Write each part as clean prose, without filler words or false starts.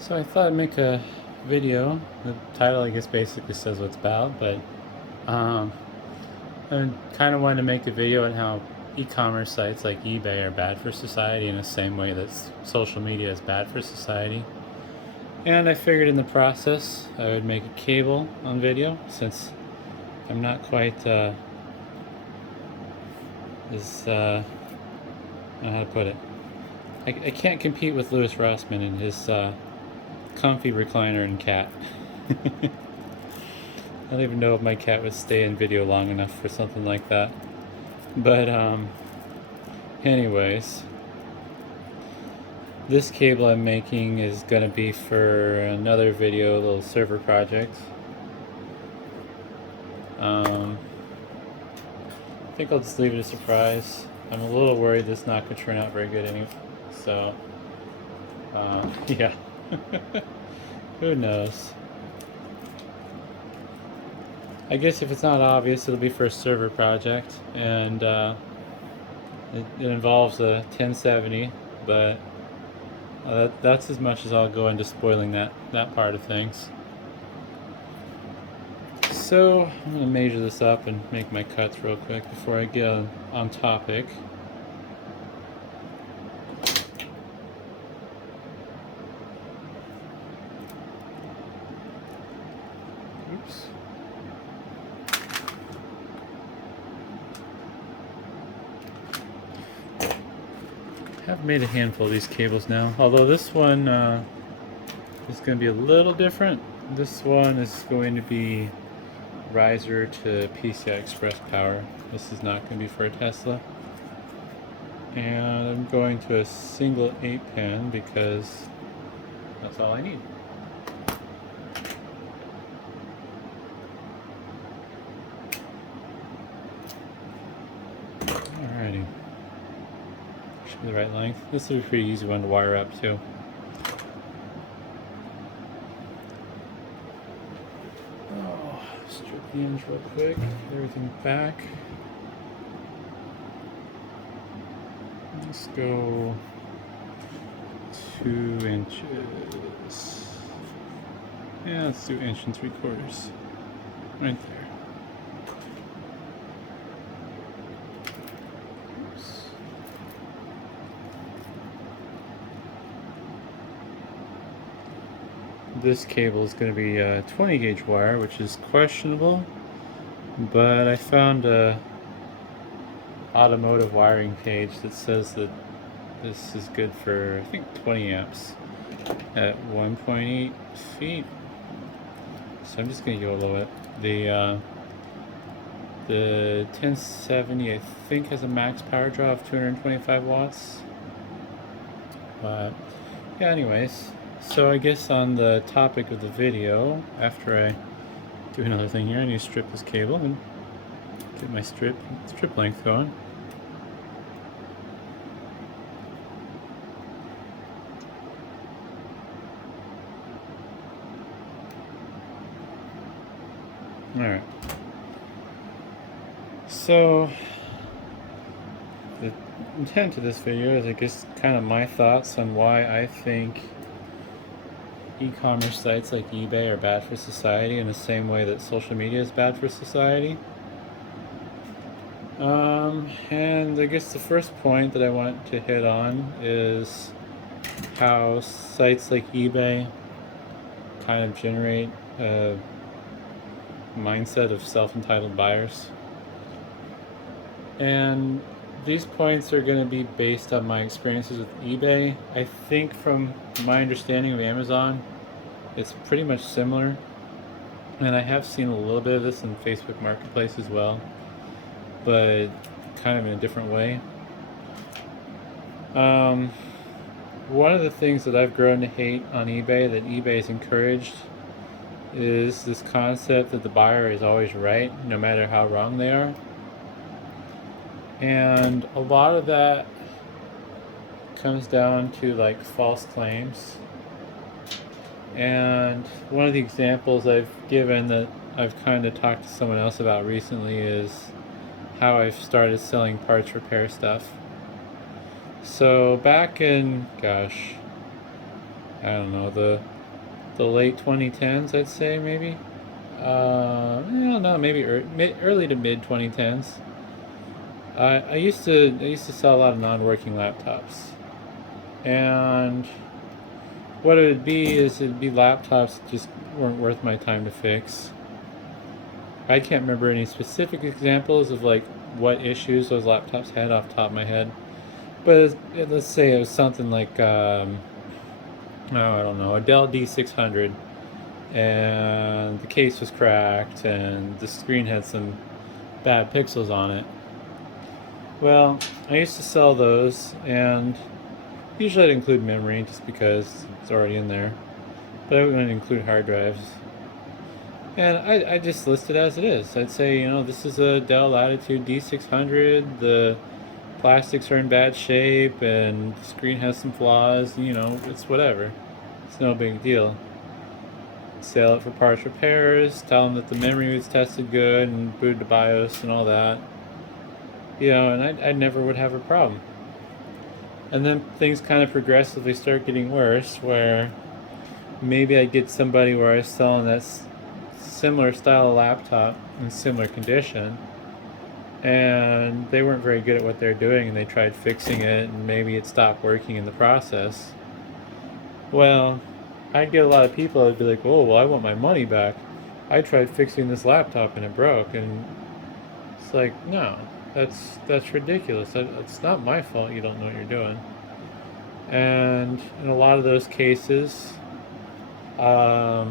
So I thought I'd make a video. The title, I guess, basically says what it's about, but um, I kind of wanted to make a video on how e-commerce sites like eBay are bad for society in the same way that social media is bad for society. And I figured in the process I would make a cable on video since I'm not quite as I don't know how to put it. I can't compete with Louis Rossmann and his comfy recliner and cat. I don't even know if my cat would stay in video long enough for something like that. But anyways, this cable I'm making is going to be for another video, a little server project. I think I'll just leave it a surprise. I'm a little worried this is not going to turn out very good anyway. So, yeah. Who knows? I guess if it's not obvious, it'll be for a server project, and it involves a 1070, but that's as much as I'll go into spoiling that part of things. So I'm going to measure this up and make my cuts real quick before I get on topic. Oops. I've made a handful of these cables now, although this one is going to be a little different. This one is going to be riser to PCI Express power. This is not going to be for a Tesla. And I'm going to a single 8-pin because that's all I need. Alrighty. Should be the right length. This will be a pretty easy one to wire up too. Oh, strip the ends real quick. Get everything back. Let's go 2 inches. Yeah, let's do 1 3/4 inches. Right there. This cable is going to be a 20 gauge wire, which is questionable, but I found a automotive wiring page that says that this is good for, I think, 20 amps at 1.8 feet. So I'm just going to YOLO it. The 1070 I think has a max power draw of 225 watts. But yeah, anyways. So I guess on the topic of the video, after I do another thing here, I need to strip this cable and get my strip length going. Alright. So the intent of this video is, I guess, kind of my thoughts on why I think e-commerce sites like eBay are bad for society in the same way that social media is bad for society. And I guess the first point that I want to hit on is how sites like eBay kind of generate a mindset of self-entitled buyers. And these points are going to be based on my experiences with eBay. I think from my understanding of Amazon, it's pretty much similar. And I have seen a little bit of this in Facebook Marketplace as well, but kind of in a different way. One of the things that I've grown to hate on eBay, that eBay's encouraged, is this concept that the buyer is always right, no matter how wrong they are. And a lot of that comes down to like false claims. And one of the examples I've given that I've kind of talked to someone else about recently is how I've started selling parts repair stuff. So back in, I don't know, the late 2010s, I'd say, maybe. I don't know, maybe early to mid 2010s. I used to sell a lot of non-working laptops, and what it would be is it'd be laptops that just weren't worth my time to fix. I can't remember any specific examples of like what issues those laptops had off the top of my head, but let's say it was something like oh, I don't know, a Dell D600, and the case was cracked and the screen had some bad pixels on it. Well, I used to sell those, and usually I'd include memory just because it's already in there, but I wouldn't include hard drives. And I just list it as it is. I'd say, this is a Dell Latitude D600. The plastics are in bad shape, and the screen has some flaws. It's whatever. It's no big deal. Sell it for parts repairs. Tell them that the memory was tested good and booted to BIOS and all that. And I never would have a problem. And then things kind of progressively start getting worse, where maybe I get somebody where I was selling that similar style of laptop in similar condition, and they weren't very good at what they're doing, and they tried fixing it, and maybe it stopped working in the process. Well, I'd get a lot of people that would be like, "Oh, well, I want my money back. I tried fixing this laptop and it broke." And it's like, no, that's ridiculous. It's not my fault you don't know what you're doing. And in a lot of those cases, I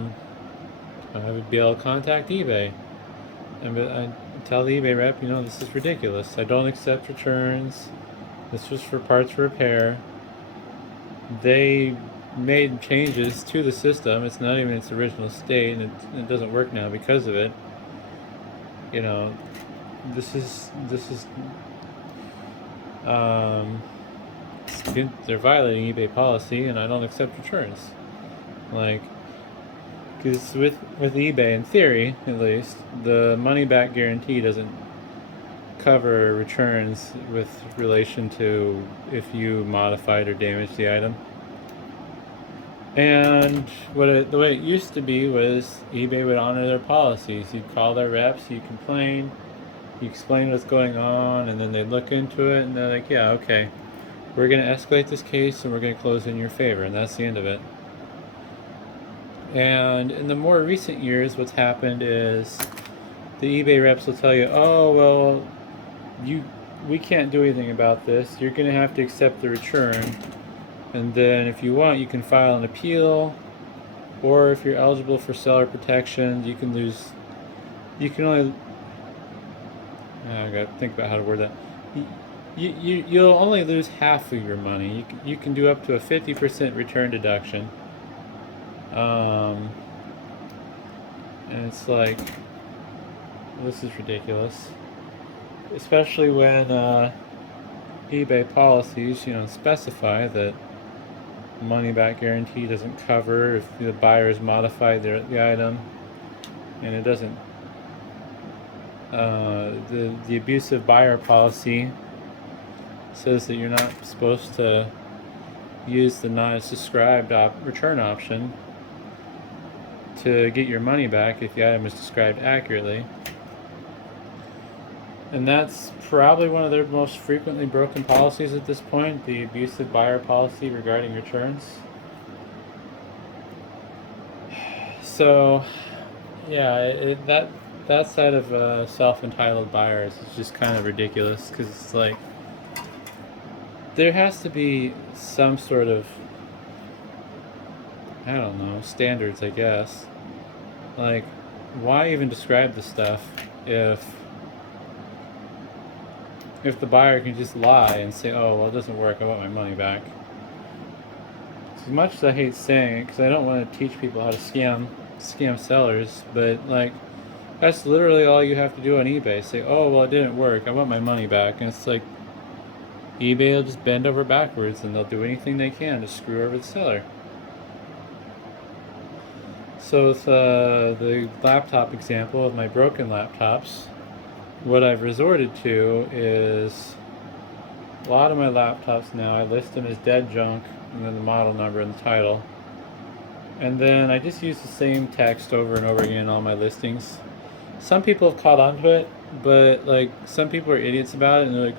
would be able to contact eBay and I'd tell the eBay rep, this is ridiculous. I don't accept returns. This was for parts repair. They made changes to the system. It's not even its original state, and it doesn't work now because of it. This is they're violating eBay policy, and I don't accept returns. Because with eBay, in theory at least, the money back guarantee doesn't cover returns with relation to if you modified or damaged the item. And the way it used to be was eBay would honor their policies. You'd call their reps, you complain, you explain what's going on, and then they look into it, and they're like, yeah, okay, we're going to escalate this case, and we're going to close it in your favor, and that's the end of it. And in the more recent years, what's happened is the eBay reps will tell you, oh, well, we can't do anything about this. You're going to have to accept the return. And then if you want, you can file an appeal. Or if you're eligible for seller protection, you can only... I got to think about how to word that. You'll only lose half of your money. You can do up to a 50% return deduction. And it's like, this is ridiculous. Especially when eBay policies, specify that money back guarantee doesn't cover if the buyers modified the item, and it doesn't. The abusive buyer policy says that you're not supposed to use the not described return option to get your money back if the item is described accurately. And that's probably one of their most frequently broken policies at this point, the abusive buyer policy regarding returns. So, yeah, that side of self-entitled buyers is just kind of ridiculous, because it's like, there has to be some sort of, I don't know, standards, I guess. Like, why even describe the stuff if the buyer can just lie and say, oh, well, it doesn't work, I want my money back. As much as I hate saying it, because I don't want to teach people how to scam sellers, but like, that's literally all you have to do on eBay. Say, oh, well, it didn't work, I want my money back. And it's like, eBay will just bend over backwards, and they'll do anything they can to screw over the seller. So with the laptop example of my broken laptops, what I've resorted to is, a lot of my laptops now, I list them as dead junk, and then the model number and the title. And then I just use the same text over and over again in all my listings. Some people have caught on to it, but like some people are idiots about it, and they're like,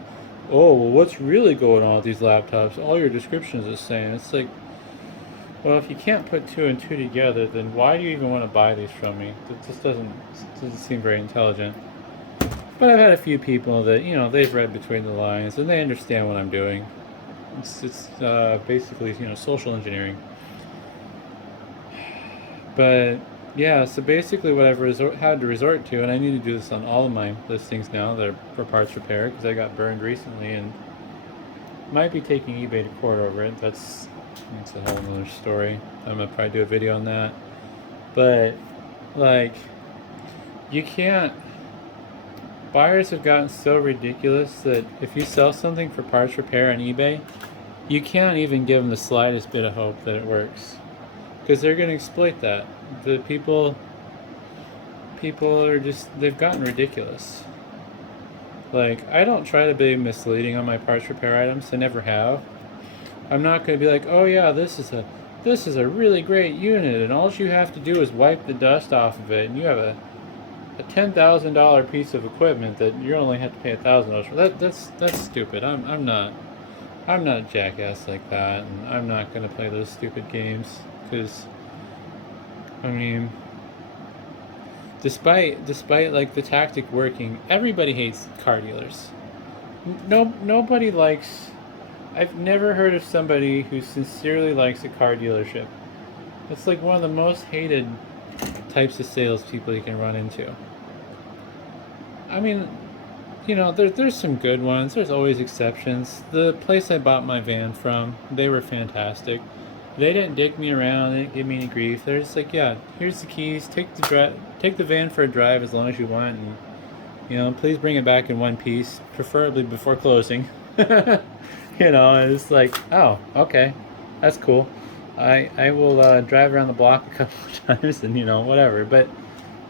"Oh, well, what's really going on with these laptops? All your descriptions are saying." It's like, well, if you can't put two and two together, then why do you even want to buy these from me? It just doesn't seem very intelligent. But I've had a few people that they've read between the lines and they understand what I'm doing. It's basically social engineering. But yeah, so basically what I've had to resort to, and I need to do this on all of my listings now that are for parts repair because I got burned recently and might be taking eBay to court over it. That's a whole other story. I'm gonna probably do a video on that. But like, you can't. Buyers have gotten so ridiculous that if you sell something for parts repair on eBay, you can't even give them the slightest bit of hope that it works, because they're going to exploit that. The people are they've gotten ridiculous. Like, I don't try to be misleading on my parts repair items. I never have. I'm not going to be like, oh yeah, this is a really great unit, and all you have to do is wipe the dust off of it, and you have a $10,000 piece of equipment that you only have to pay $1,000 for. That's stupid. I'm not a jackass like that, and I'm not gonna play those stupid games because, I mean, despite like the tactic working, everybody hates car dealers. Nobody likes. I've never heard of somebody who sincerely likes a car dealership. It's like one of the most hated types of salespeople you can run into. I mean, there's some good ones. There's always exceptions. The place I bought my van from, they were fantastic. They didn't dick me around. They didn't give me any grief. They're just like, yeah, here's the keys. Take the van for a drive as long as you want, and please bring it back in one piece, preferably before closing. And it's like, oh, okay, that's cool. I will drive around the block a couple of times and whatever. But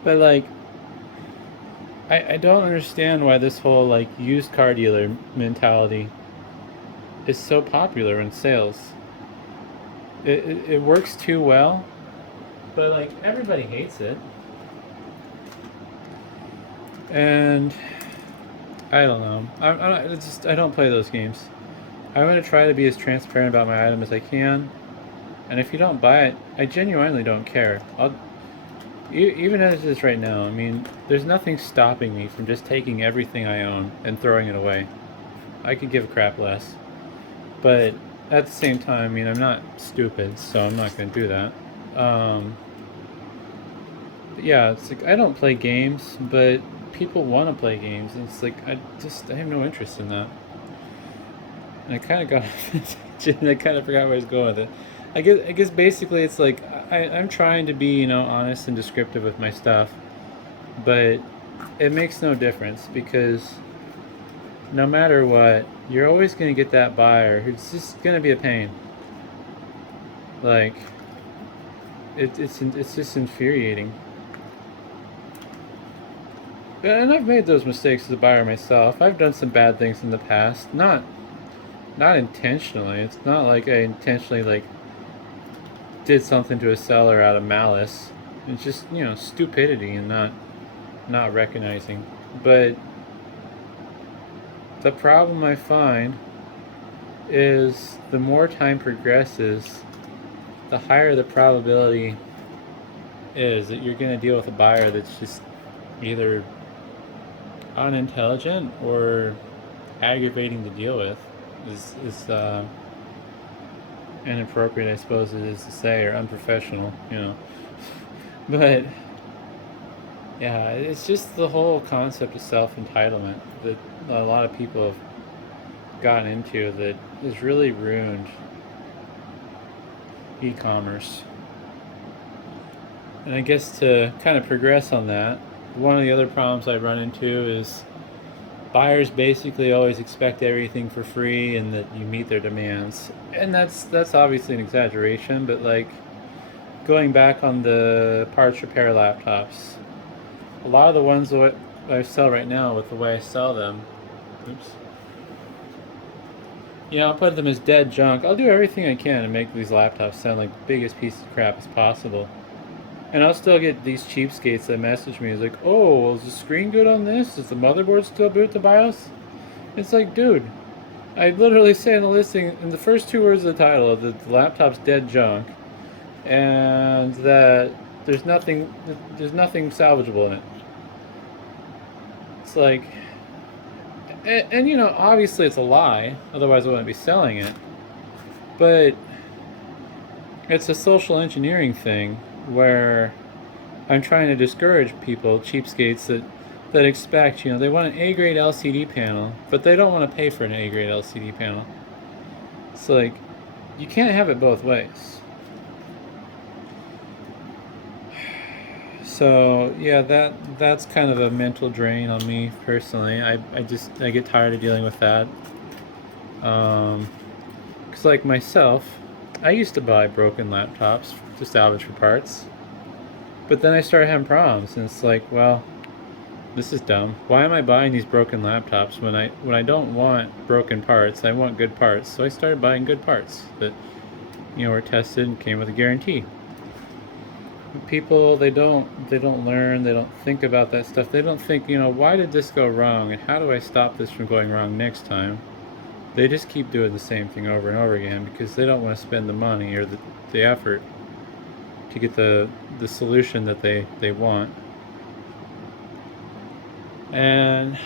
like, I don't understand why this whole like used car dealer mentality is so popular in sales. It works too well, but like everybody hates it. And I don't know. I don't play those games. I'm gonna try to be as transparent about my item as I can. And if you don't buy it, I genuinely don't care. Even as it is right now, I mean, there's nothing stopping me from just taking everything I own and throwing it away. I could give a crap less. But at the same time, I mean, I'm not stupid, so I'm not going to do that. Yeah, it's like I don't play games, but people want to play games, and it's like I have no interest in that. And I kind of got I kind of forgot where I was going with it. I guess basically it's like I'm trying to be honest and descriptive with my stuff, but it makes no difference because no matter what, you're always going to get that buyer who's just going to be a pain. Like it's just infuriating. And I've made those mistakes as a buyer myself. I've done some bad things in the past, not intentionally. It's not like I intentionally like did something to a seller out of malice. It's just stupidity and not recognizing. But the problem I find is the more time progresses, the higher the probability is that you're going to deal with a buyer that's just either unintelligent or aggravating to deal with. Is inappropriate, I suppose it is to say, or unprofessional, But yeah, it's just the whole concept of self-entitlement that a lot of people have gotten into that has really ruined e-commerce. And I guess to kind of progress on that, one of the other problems I run into is buyers basically always expect everything for free and that you meet their demands. And that's obviously an exaggeration, but like going back on the parts repair laptops, a lot of the ones that I sell right now with the way I sell them, oops. Yeah, I'll put them as dead junk. I'll do everything I can to make these laptops sound like the biggest piece of crap as possible. And I'll still get these cheapskates that message me. It's like, oh, well, is the screen good on this? Does the motherboard still boot the BIOS? It's like, dude, I literally say in the listing, in the first two words of the title, that the laptop's dead junk, and that there's nothing salvageable in it. It's like, and you know, obviously it's a lie, otherwise I wouldn't be selling it. But it's a social engineering thing where I'm trying to discourage people, cheapskates, that expect, you know, they want an A-grade LCD panel, but they don't want to pay for an A-grade LCD panel. It's like, you can't have it both ways. So yeah, that's kind of a mental drain on me personally. I get tired of dealing with that. Cause like myself, I used to buy broken laptops to salvage for parts, but then I started having problems, and it's like, well, this is dumb. Why am I buying these broken laptops when I don't want broken parts? I want good parts. So I started buying good parts that, you know, were tested and came with a guarantee. People, they don't learn, they don't think about that stuff. They don't think, you know, why did this go wrong and how do I stop this from going wrong next time? They just keep doing the same thing over and over again because they don't want to spend the money or the effort to get the solution that they want. And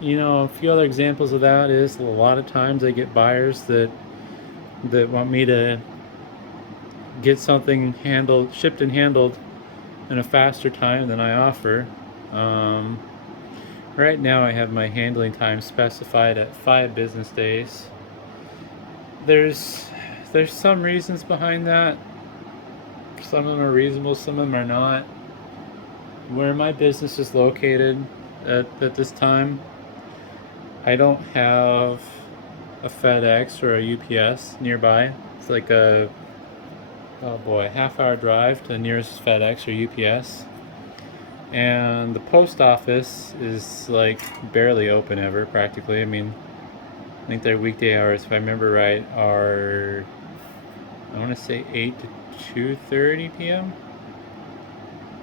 you know, a few other examples of that is a lot of times I get buyers that want me to get something shipped and handled in a faster time than I offer. Right now I have my handling time specified at 5 business days. There's some reasons behind that. Some of them are reasonable, some of them are not. Where my business is located at this time, I don't have a FedEx or a UPS nearby. It's like a half-hour drive to the nearest FedEx or UPS. And the post office is like barely open ever, practically. I mean, I think their weekday hours, if I remember right, are, I want to say 8 to 2:30 p.m.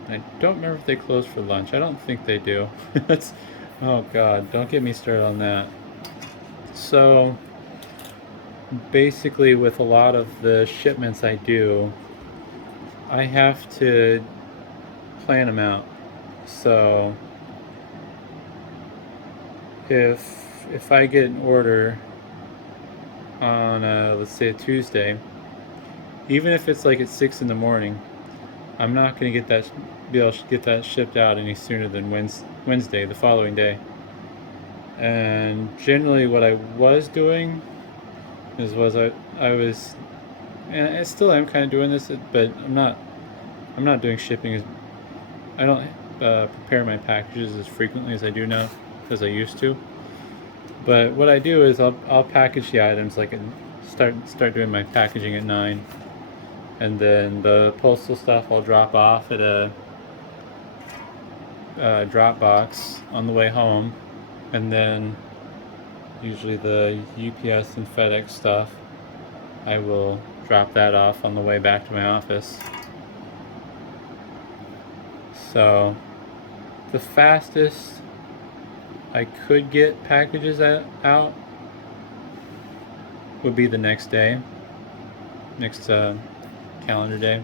I don't remember if they close for lunch. I don't think they do. That's, oh God, don't get me started on that. So basically, with a lot of the shipments I do, I have to plan them out. So if I get an order on let's say a Tuesday, even if it's like at 6 in the morning, I'm not going to be able to get that shipped out any sooner than Wednesday, the following day. And generally, what I was doing was I was, and I still am kind of doing this, but I'm not doing shipping I don't prepare my packages as frequently as I do now, as I used to. But what I do is I'll package the items like start doing my packaging at 9, and then the postal stuff I'll drop off at a drop box on the way home, and then usually the UPS and FedEx stuff I will drop that off on the way back to my office. So the fastest I could get packages out would be the next day, next calendar day,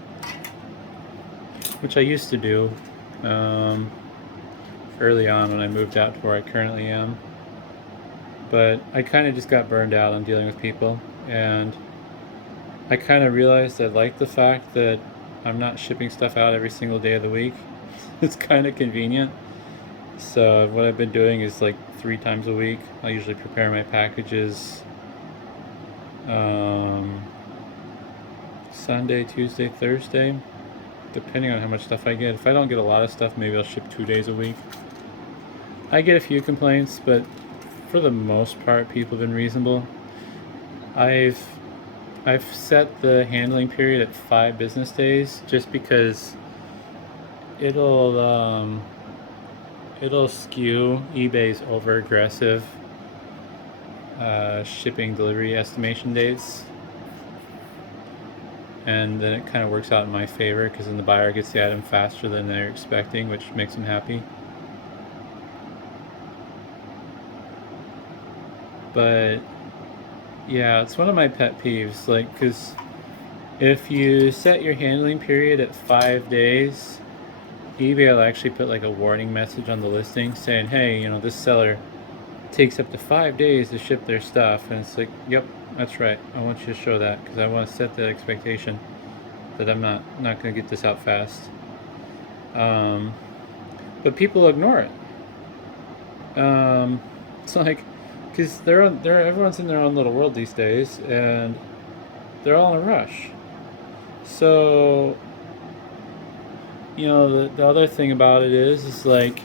which I used to do early on when I moved out to where I currently am. But I kind of just got burned out on dealing with people, and I kind of realized I like the fact that I'm not shipping stuff out every single day of the week. It's kind of convenient. So what I've been doing is like 3 times a week. I usually prepare my packages Sunday, Tuesday, Thursday, depending on how much stuff I get. If I don't get a lot of stuff, maybe I'll ship 2 days a week. I get a few complaints, but for the most part, people have been reasonable. I've set the handling period at 5 business days just because it'll skew eBay's over aggressive shipping delivery estimation dates, and then it kind of works out in my favor because then the buyer gets the item faster than they're expecting, which makes them happy. But yeah, it's one of my pet peeves, like, because if you set your handling period at 5 days, eBay will actually put like a warning message on the listing saying, hey, you know, this seller takes up to 5 days to ship their stuff. And it's like, yep, that's right. I want you to show that because I want to set the expectation that I'm not going to get this out fast. But people ignore it. It's like, because everyone's in their own little world these days, and they're all in a rush. So, you know, the other thing about it is like,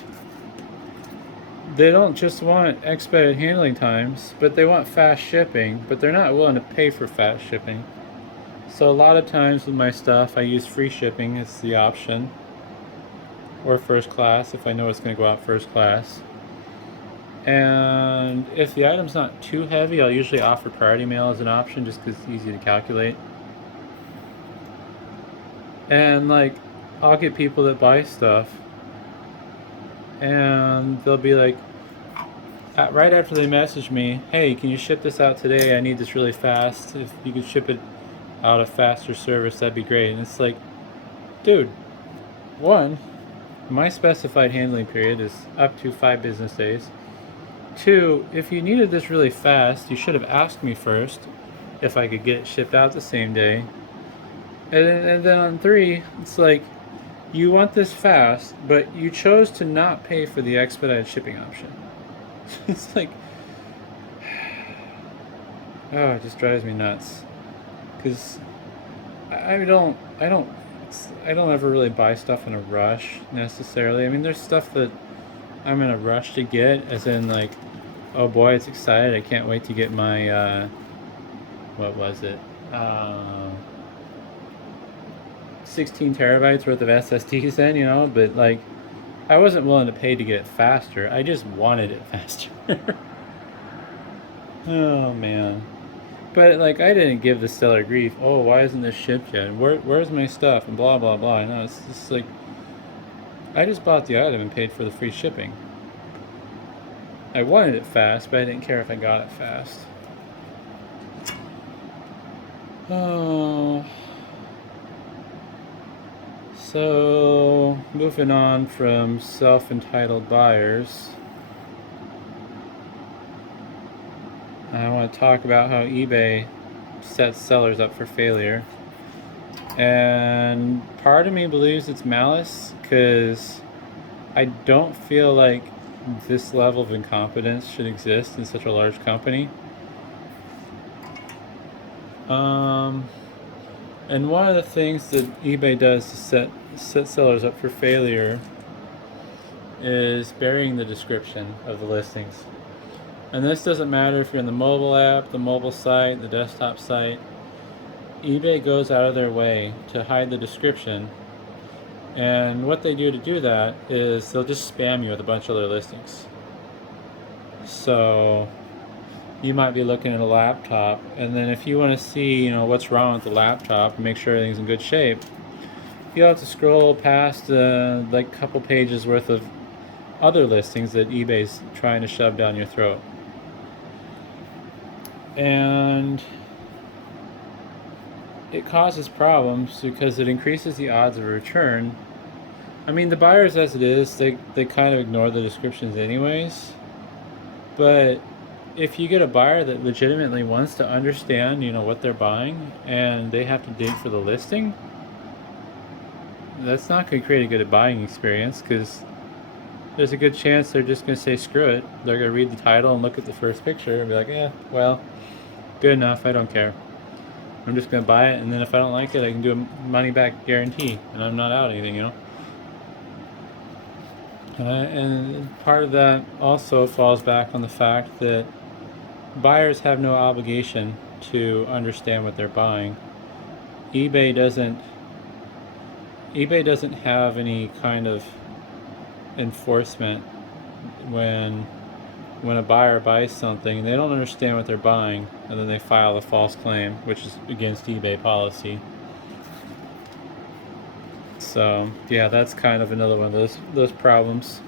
they don't just want expedited handling times, but they want fast shipping, but they're not willing to pay for fast shipping. So a lot of times with my stuff, I use free shipping as the option, or first class if I know it's going to go out first class. And if the item's not too heavy, I'll usually offer priority mail as an option just because it's easy to calculate. And like, I'll get people that buy stuff, and they'll be like, right after they message me, hey, can you ship this out today? I need this really fast. If you could ship it out a faster service, that'd be great. And it's like, dude, one, my specified handling period is up to 5 business days. 2, if you needed this really fast, you should have asked me first if I could get it shipped out the same day. And then on 3, it's like, you want this fast, but you chose to not pay for the expedited shipping option. It's like, oh, it just drives me nuts. Because I don't ever really buy stuff in a rush necessarily. I mean, there's stuff that I'm in a rush to get, as in like, oh boy, it's excited. I can't wait to get my, what was it? 16 terabytes worth of SSDs in, you know, but like, I wasn't willing to pay to get it faster. I just wanted it faster. Oh man. But like, I didn't give the seller grief. Oh, why isn't this shipped yet? Where's my stuff? And blah blah blah. No, it's just like, I just bought the item and paid for the free shipping. I wanted it fast, but I didn't care if I got it fast. Oh. So, moving on from self-entitled buyers, I want to talk about how eBay sets sellers up for failure. And part of me believes it's malice, because I don't feel like this level of incompetence should exist in such a large company. And one of the things that eBay does to set sellers up for failure is burying the description of the listings. And this doesn't matter if you're in the mobile app, the mobile site, the desktop site. eBay goes out of their way to hide the description. And what they do to do that is they'll just spam you with a bunch of their listings. So you might be looking at a laptop, and then if you want to see, you know, what's wrong with the laptop and make sure everything's in good shape, you'll have to scroll past like a couple pages worth of other listings that eBay's trying to shove down your throat. And it causes problems because it increases the odds of a return. I mean, the buyers as it is, they kind of ignore the descriptions anyways. But if you get a buyer that legitimately wants to understand, you know, what they're buying, and they have to dig for the listing, that's not going to create a good buying experience, because there's a good chance they're just going to say screw it. They're going to read the title and look at the first picture and be like, yeah, well, good enough, I don't care. I'm just going to buy it, and then if I don't like it, I can do a money back guarantee, and I'm not out anything, you know. And part of that also falls back on the fact that buyers have no obligation to understand what they're buying. eBay doesn't have any kind of enforcement when when a buyer buys something and they don't understand what they're buying, and then they file a false claim, which is against eBay policy. So yeah, that's kind of another one of those problems.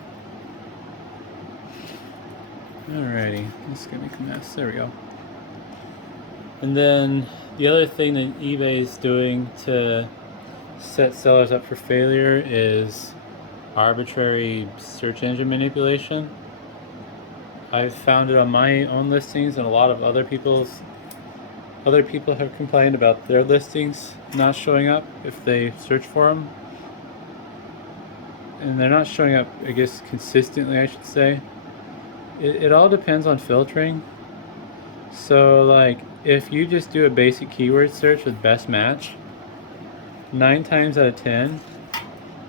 Alrighty, this is gonna make a mess. There we go. And then the other thing that eBay is doing to set sellers up for failure is arbitrary search engine manipulation. I've found it on my own listings, and a lot of other people have complained about their listings not showing up if they search for them. And they're not showing up, I guess, consistently, I should say. It all depends on filtering. So, like, if you just do a basic keyword search with best match, 9 times out of 10,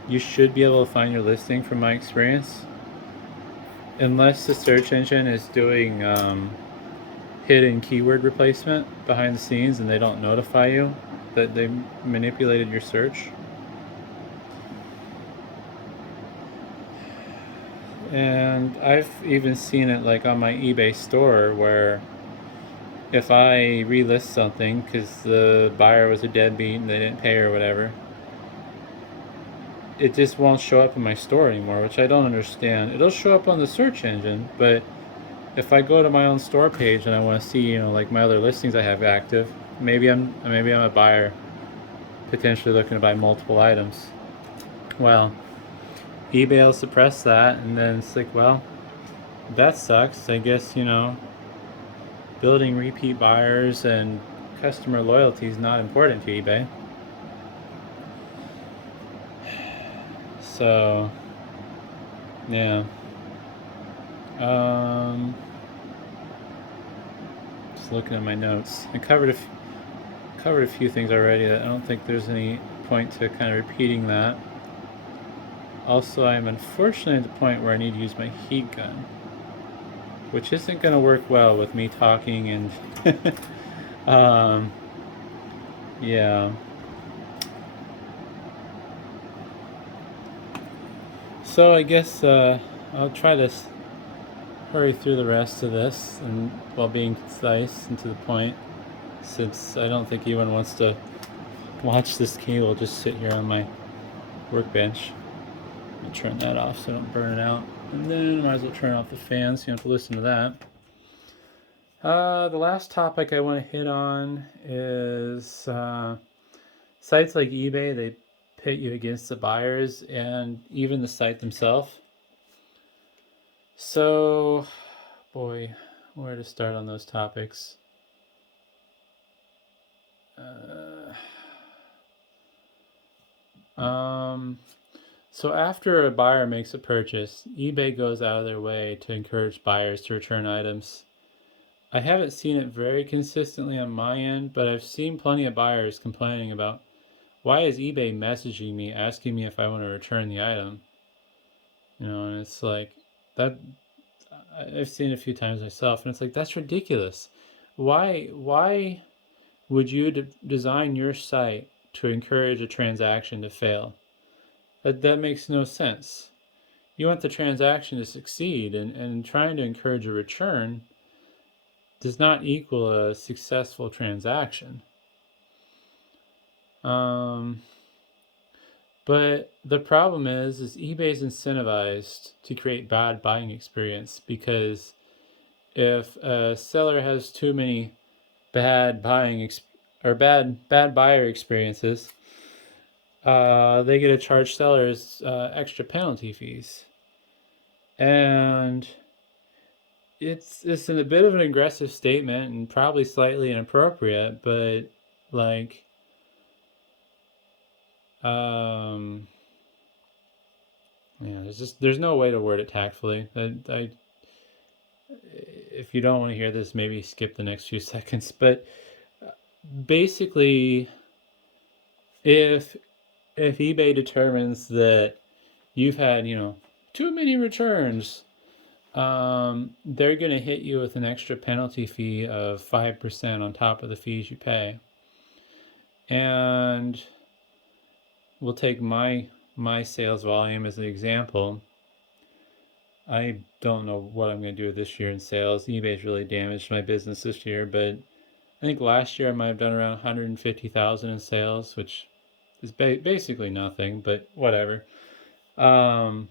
you should be able to find your listing from my experience. Unless the search engine is doing hidden keyword replacement behind the scenes and they don't notify you that they manipulated your search. And I've even seen it like on my eBay store where if I relist something because the buyer was a deadbeat and they didn't pay or whatever, it just won't show up in my store anymore, which I don't understand. It'll show up on the search engine, but if I go to my own store page and I want to see, like my other listings I have active, maybe I'm a buyer potentially looking to buy multiple items. Well, eBay will suppress that, and then it's like, well, that sucks. I guess, building repeat buyers and customer loyalty is not important to eBay. So, yeah. Just looking at my notes. I covered a few things already. I don't think there's any point to kind of repeating that. Also, I'm unfortunately at the point where I need to use my heat gun, which isn't going to work well with me talking and yeah. So I guess I'll try to hurry through the rest of this and while being concise and to the point, since I don't think anyone wants to watch this cable just sit here on my workbench. I'll turn that off so I don't burn it out. And then I might as well turn off the fan so you don't have to listen to that. The last topic I want to hit on is sites like eBay. They pit you against the buyers and even the site themselves. So, boy, where to start on those topics? So after a buyer makes a purchase, eBay goes out of their way to encourage buyers to return items. I haven't seen it very consistently on my end, but I've seen plenty of buyers complaining about, why is eBay messaging me asking me if I want to return the item? And it's like, that I've seen it a few times myself, and it's like, that's ridiculous. Why would you design your site to encourage a transaction to fail? That makes no sense. You want the transaction to succeed, and trying to encourage a return does not equal a successful transaction. But the problem is eBay's incentivized to create bad buying experience, because if a seller has too many bad buying bad buyer experiences, they get to charge sellers extra penalty fees. And it's in a bit of an aggressive statement and probably slightly inappropriate, but like, there's no way to word it tactfully. If you don't want to hear this, maybe skip the next few seconds. But basically, if eBay determines that you've had too many returns, they're going to hit you with an extra penalty fee of 5% on top of the fees you pay. And we'll take my sales volume as an example. I don't know what I'm going to do this year in sales. eBay's really damaged my business this year, but I think last year I might have done around 150,000 in sales, which is basically nothing, but whatever. 5%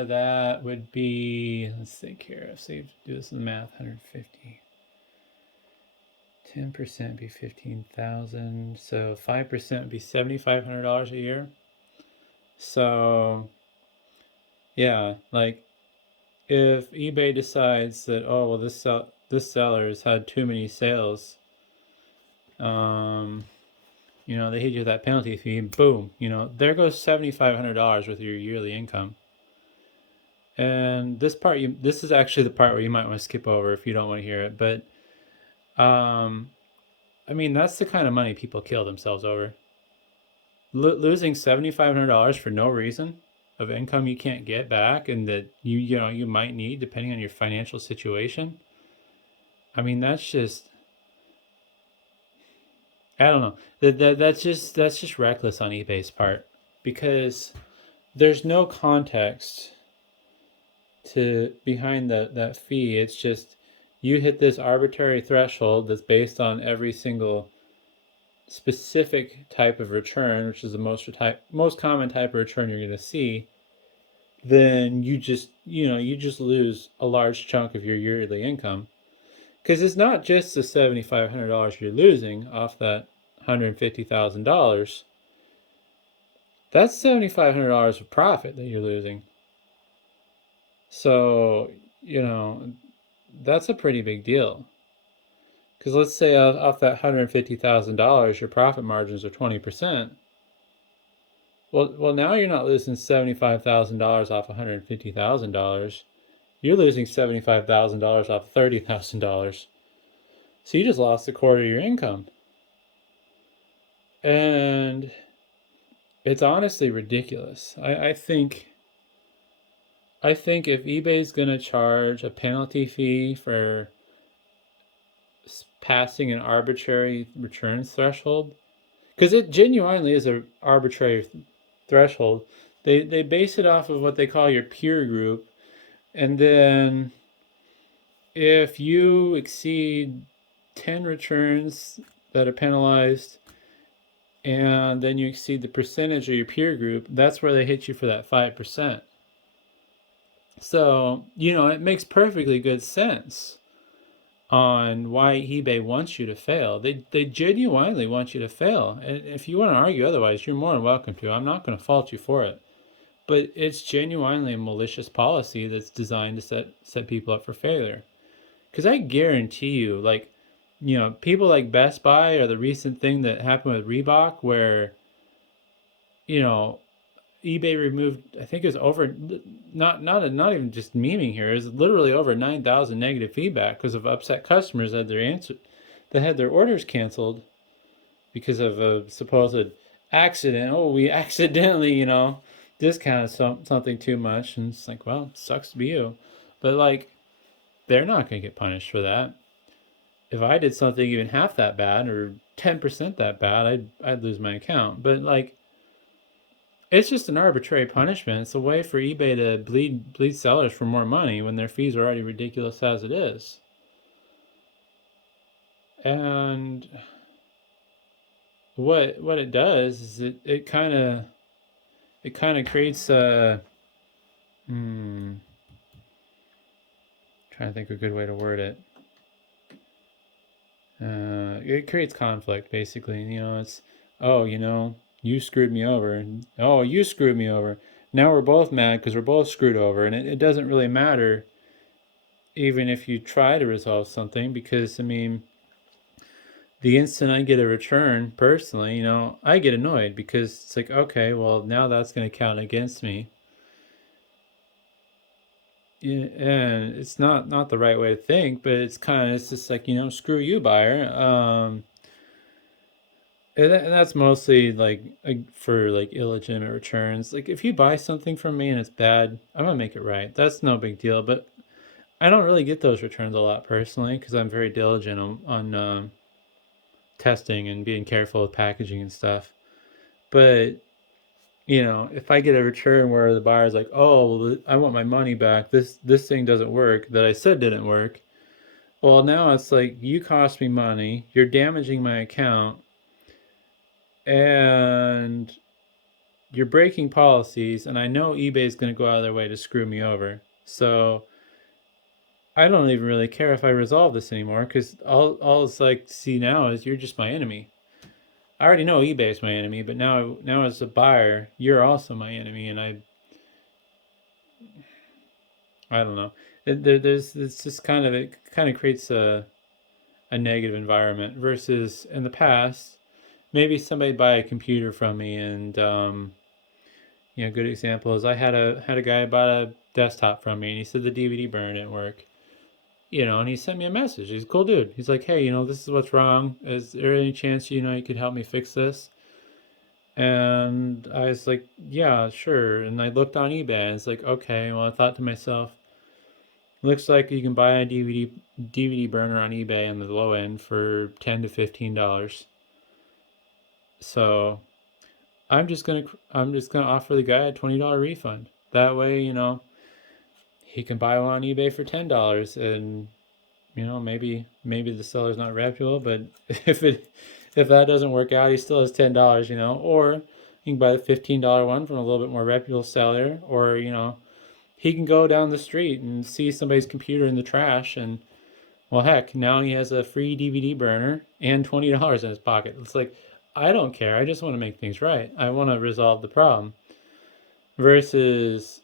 of that would be, let's think here. Let's see, do this in the math. 150. 10% would be 15,000. So 5% would be $7,500 a year. So yeah, like if eBay decides that, oh well, this seller has had too many sales, they hit you with that penalty fee, boom, there goes $7,500 with your yearly income. And this is actually the part where you might want to skip over if you don't want to hear it. But that's the kind of money people kill themselves over. Losing $7,500 for no reason of income you can't get back, and that you might need depending on your financial situation. That's just, I don't know. That's just reckless on eBay's part, because there's no context to behind that fee. It's just you hit this arbitrary threshold that's based on every single specific type of return, which is the most common type of return you're going to see. Then you just lose a large chunk of your yearly income, because it's not just the $7,500 you're losing off that $150,000. That's $7,500 of profit that you're losing. So that's a pretty big deal. Because let's say off that $150,000, your profit margins are 20%. Well, now you're not losing $75,000 off $150,000. You're losing $75,000 off $30,000. So you just lost a quarter of your income. And it's honestly ridiculous. I think if eBay's going to charge a penalty fee for passing an arbitrary returns threshold, because it genuinely is an arbitrary threshold. They base it off of what they call your peer group, and then if you exceed 10 returns that are penalized, and then you exceed the percentage of your peer group, that's where they hit you for that 5%. So it makes perfectly good sense on why eBay wants you to fail. They genuinely want you to fail. And if you want to argue otherwise, you're more than welcome to. I'm not going to fault you for it. But it's genuinely a malicious policy that's designed to set people up for failure. Because I guarantee you, people like Best Buy, or the recent thing that happened with Reebok, where, eBay removed, I think it was over, not even just memeing here, it's literally over 9,000 negative feedback because of upset customers that had their orders canceled because of a supposed accident. Oh, we accidentally, discounted something too much, and it's like, well, sucks to be you. But they're not going to get punished for that. If I did something even half that bad or 10% that bad, I'd lose my account. But it's just an arbitrary punishment. It's a way for eBay to bleed sellers for more money when their fees are already ridiculous as it is. And what it does is it kind of creates a trying to think of a good way to word it. It creates conflict, basically. It's, oh, you screwed me over, and oh, you screwed me over. Now we're both mad because we're both screwed over, and it doesn't really matter even if you try to resolve something, because the instant I get a return personally, I get annoyed, because it's like, okay, well, now that's going to count against me. Yeah, and it's not the right way to think, but it's just like, screw you, buyer. And that's mostly for illegitimate returns. If you buy something from me and it's bad, I'm gonna make it right. That's no big deal. But I don't really get those returns a lot personally, because I'm very diligent on testing and being careful with packaging and stuff. But if I get a return where the buyer's like, oh, well, I want my money back. This thing doesn't work that I said didn't work. Well, now it's like you cost me money. You're damaging my account, and you're breaking policies. And I know eBay's going to go out of their way to screw me over. So I don't even really care if I resolve this anymore because all it's like to see now is you're just my enemy. I already know eBay is my enemy, but now as a buyer, you're also my enemy, and I don't know. There's it's just it kind of creates a negative environment versus in the past, maybe somebody buy a computer from me and good example is I had a guy bought a desktop from me and he said the DVD burner didn't work. And he sent me a message. He's a cool dude. He's like, hey, this is what's wrong. Is there any chance you could help me fix this? And I was like, yeah, sure. And I looked on eBay and it's like, okay. Well, I thought to myself, looks like you can buy a DVD burner on eBay on the low end for $10 to $15. So I'm just gonna offer the guy a $20 refund. That way, he can buy one on eBay for $10, and maybe the seller's not reputable, but if that doesn't work out, he still has $10. Or you can buy the $15 one from a little bit more reputable seller, or he can go down the street and see somebody's computer in the trash, and well, heck, now he has a free DVD burner and $20 in his pocket. It's like, I don't care. I just want to make things right. I want to resolve the problem. Versus,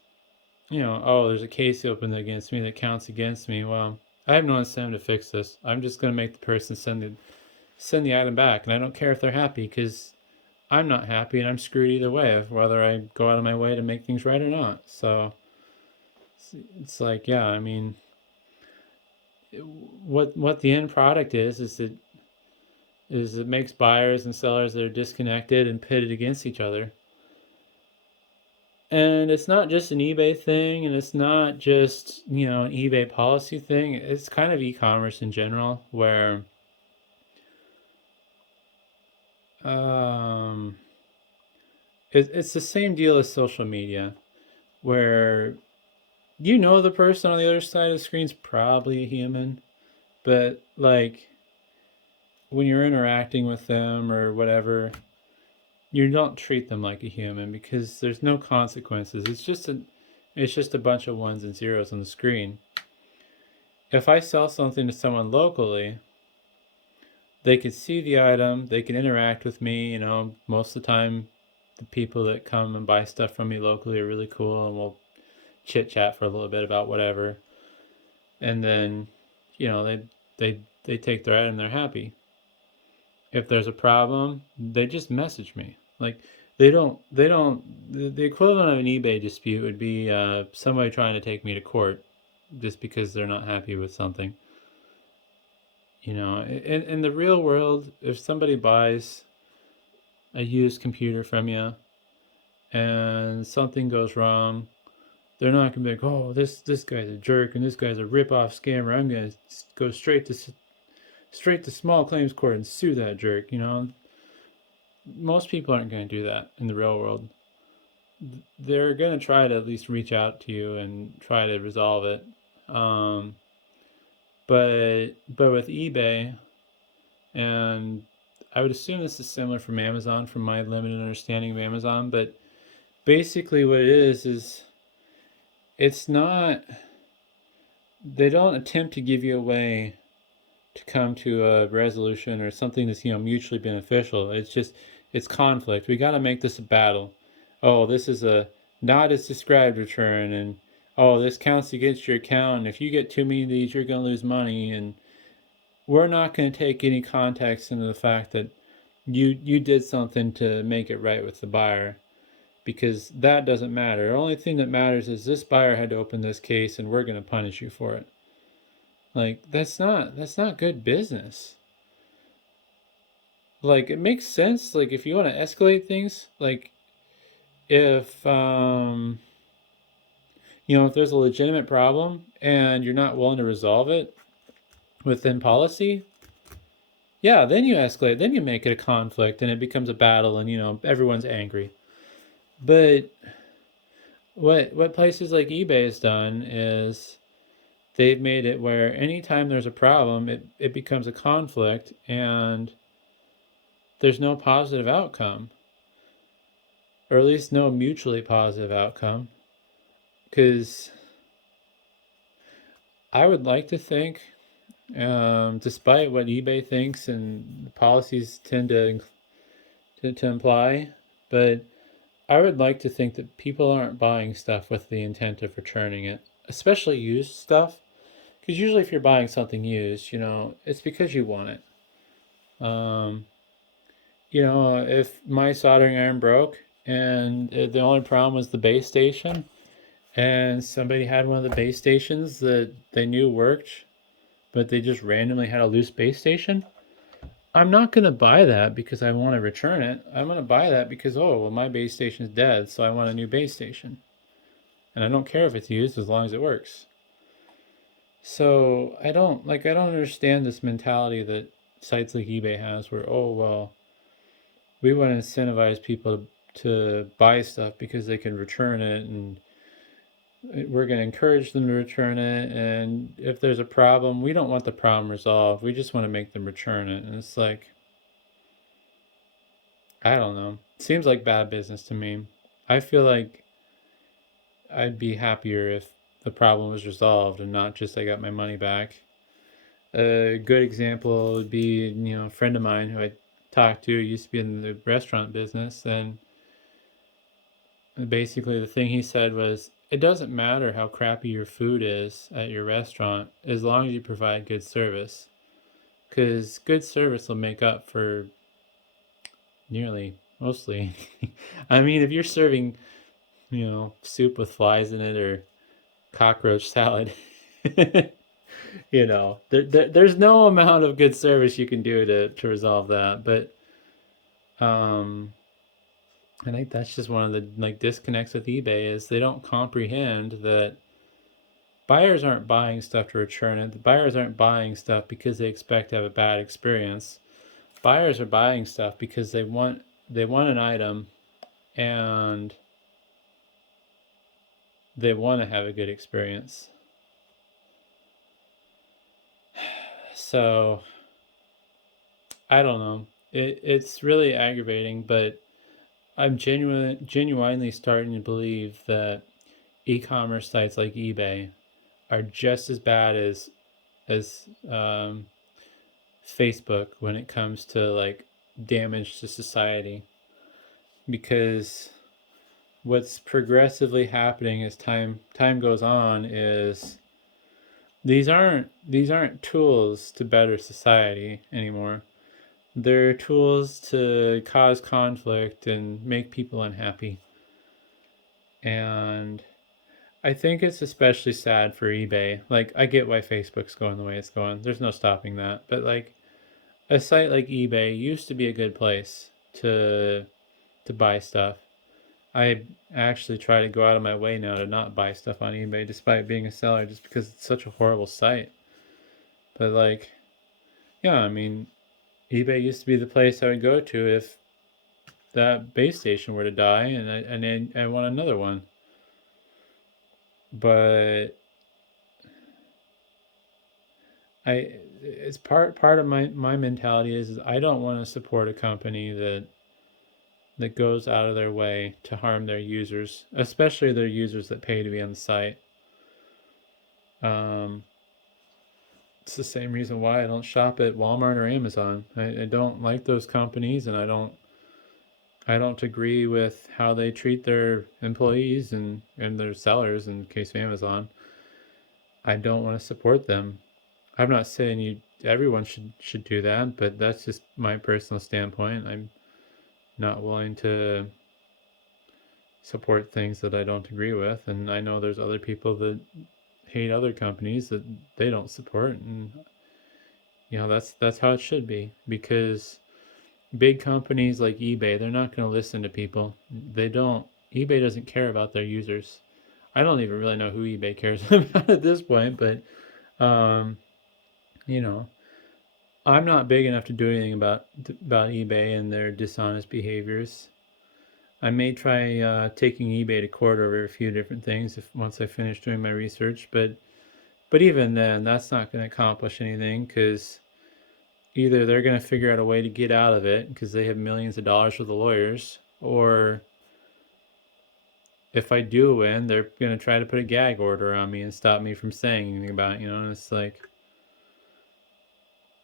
oh, there's a case open against me that counts against me. Well, I have no incentive to fix this. I'm just going to make the person send the item back, and I don't care if they're happy because I'm not happy and I'm screwed either way of whether I go out of my way to make things right or not. So it's like, yeah, I mean, what the end product is it makes buyers and sellers that are disconnected and pitted against each other. And it's not just an eBay thing, and it's not just an eBay policy thing. It's kind of e-commerce in general, where it's the same deal as social media, where the person on the other side of the screen's probably a human, but like when you're interacting with them or whatever, you don't treat them like a human because there's no consequences. It's just a bunch of ones and zeros on the screen. If I sell something to someone locally, they can see the item, they can interact with me. Most of the time, the people that come and buy stuff from me locally are really cool, and we'll chit chat for a little bit about whatever. And then, they take their item, they're happy. If there's a problem, they just message me. Like they don't. The equivalent of an eBay dispute would be somebody trying to take me to court just because they're not happy with something. In the real world, if somebody buys a used computer from you and something goes wrong, they're not gonna be like, oh, this guy's a jerk and this guy's a rip-off scammer. I'm gonna go straight to small claims court and sue that jerk. Most people aren't gonna do that in the real world. They're gonna try to at least reach out to you and try to resolve it. But with eBay, and I would assume this is similar from Amazon, from my limited understanding of Amazon, but basically what it is it's not, they don't attempt to give you a way to come to a resolution or something that's mutually beneficial. It's conflict. We got to make this a battle. Oh, this is a not as described return, and oh, this counts against your account, and if you get too many of these, you're going to lose money. And we're not going to take any context into the fact that you did something to make it right with the buyer, because that doesn't matter. The only thing that matters is this buyer had to open this case, and we're going to punish you for it. Like that's not good business. Like it makes sense. Like if you want to escalate things, like if there's a legitimate problem and you're not willing to resolve it within policy, yeah, then you escalate, then you make it a conflict and it becomes a battle, and everyone's angry. But what places like eBay has done is they've made it where anytime there's a problem, it becomes a conflict and there's no positive outcome, or at least no mutually positive outcome. Because I would like to think, despite what eBay thinks and policies tend to imply, but I would like to think that people aren't buying stuff with the intent of returning it, especially used stuff. Because usually, if you're buying something used, it's because you want it. If my soldering iron broke and the only problem was the base station, and somebody had one of the base stations that they knew worked, but they just randomly had a loose base station, I'm not going to buy that because I want to return it. I'm going to buy that because, oh, well, my base station's dead, so I want a new base station. And I don't care if it's used as long as it works. So I don't understand this mentality that sites like eBay has where, oh, well, we want to incentivize people to buy stuff because they can return it, and we're going to encourage them to return it. And if there's a problem, we don't want the problem resolved. We just want to make them return it. And it's like, I don't know. It seems like bad business to me. I feel like I'd be happier if the problem was resolved and not just I got my money back. A good example would be, a friend of mine who I talked to used to be in the restaurant business, and basically the thing he said was, it doesn't matter how crappy your food is at your restaurant as long as you provide good service, because good service will make up for mostly. I mean, if you're serving, soup with flies in it or cockroach salad, there's no amount of good service you can do to resolve that. But I think that's just one of the disconnects with eBay is they don't comprehend that buyers aren't buying stuff to return it. The buyers aren't buying stuff because they expect to have a bad experience. Buyers are buying stuff because they want an item and they want to have a good experience. So I don't know. It's really aggravating, but I'm genuinely starting to believe that e-commerce sites like eBay are just as bad as Facebook when it comes to damage to society, because what's progressively happening as time goes on is these aren't tools to better society anymore. They're tools to cause conflict and make people unhappy. And I think it's especially sad for eBay. I get why Facebook's going the way it's going. There's no stopping that. But a site like eBay used to be a good place to buy stuff. I actually try to go out of my way now to not buy stuff on eBay despite being a seller, just because it's such a horrible site. But yeah, I mean, eBay used to be the place I would go to if that base station were to die and I want another one. But it's part of my mentality is I don't want to support a company that goes out of their way to harm their users, especially their users that pay to be on the site. It's the same reason why I don't shop at Walmart or Amazon. I don't like those companies, and I don't agree with how they treat their employees and their sellers. In the case of Amazon, I don't want to support them. I'm not saying everyone should do that, but that's just my personal standpoint. I'm not willing to support things that I don't agree with, and I know there's other people that hate other companies that they don't support, and that's how it should be, because big companies like eBay, they're not going to listen to people. They don't. eBay doesn't care about their users. I don't even really know who eBay cares about at this point, but um, you know, I'm not big enough to do anything about eBay and their dishonest behaviors. I may try taking eBay to court over a few different things once I finish doing my research, but even then, that's not going to accomplish anything, because either they're going to figure out a way to get out of it because they have millions of dollars with the lawyers, or if I do win, they're going to try to put a gag order on me and stop me from saying anything about it, and it's like,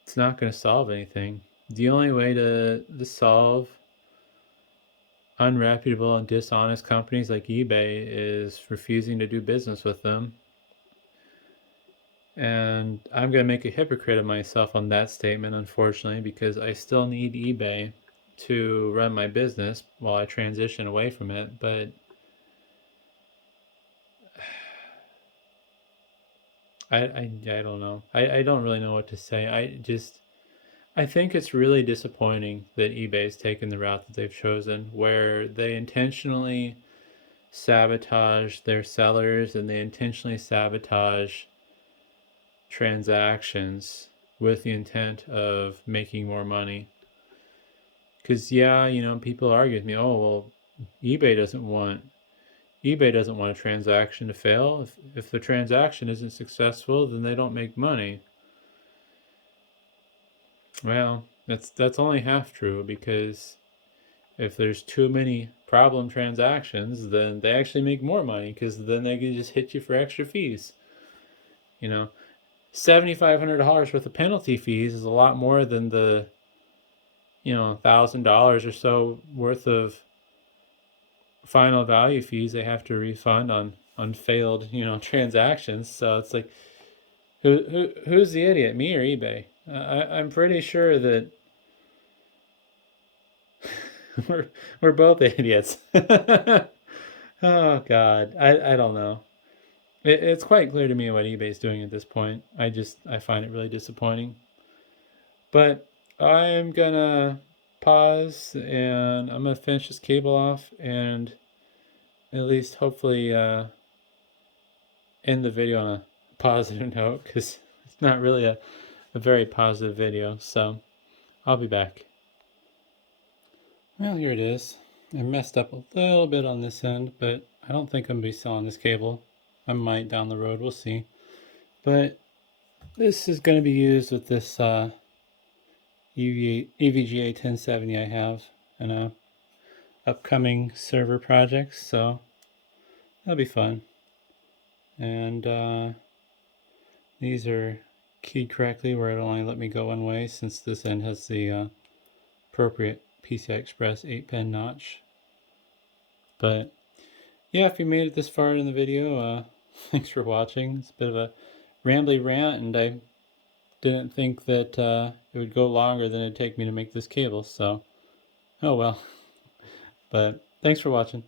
it's not going to solve anything. The only way to solve unreputable and dishonest companies like eBay is refusing to do business with them. And I'm going to make a hypocrite of myself on that statement, unfortunately, because I still need eBay to run my business while I transition away from it. But I don't know. I don't really know what to say. I think it's really disappointing that eBay's taken the route that they've chosen, where they intentionally sabotage their sellers and they intentionally sabotage transactions with the intent of making more money. Because people argue with me, oh well, eBay doesn't want a transaction to fail. If the transaction isn't successful, then they don't make money. Well, that's only half true, because if there's too many problem transactions, then they actually make more money, because then they can just hit you for extra fees. $7,500 worth of penalty fees is a lot more than the $1,000 or so worth of final value fees they have to refund on failed transactions. So it's like, who's the idiot, me or eBay? I'm pretty sure that we're both idiots. Oh God, I don't know. It's quite clear to me what eBay's doing at this point. I find it really disappointing. But I'm gonna pause and I'm gonna finish this cable off and at least hopefully end the video on a positive note, because it's not really a very positive video. So I'll be back. Well, here it is. I messed up a little bit on this end, but I don't think I'm going to be selling this cable. I might down the road, we'll see. But this is going to be used with this EVGA 1070 I have in a upcoming server project, so that'll be fun. And these are keyed correctly where it'll only let me go one way, since this end has the appropriate PCI Express 8-pin notch. But yeah, if you made it this far in the video, thanks for watching. It's a bit of a rambly rant, and I didn't think that it would go longer than it'd take me to make this cable, so oh well. But thanks for watching.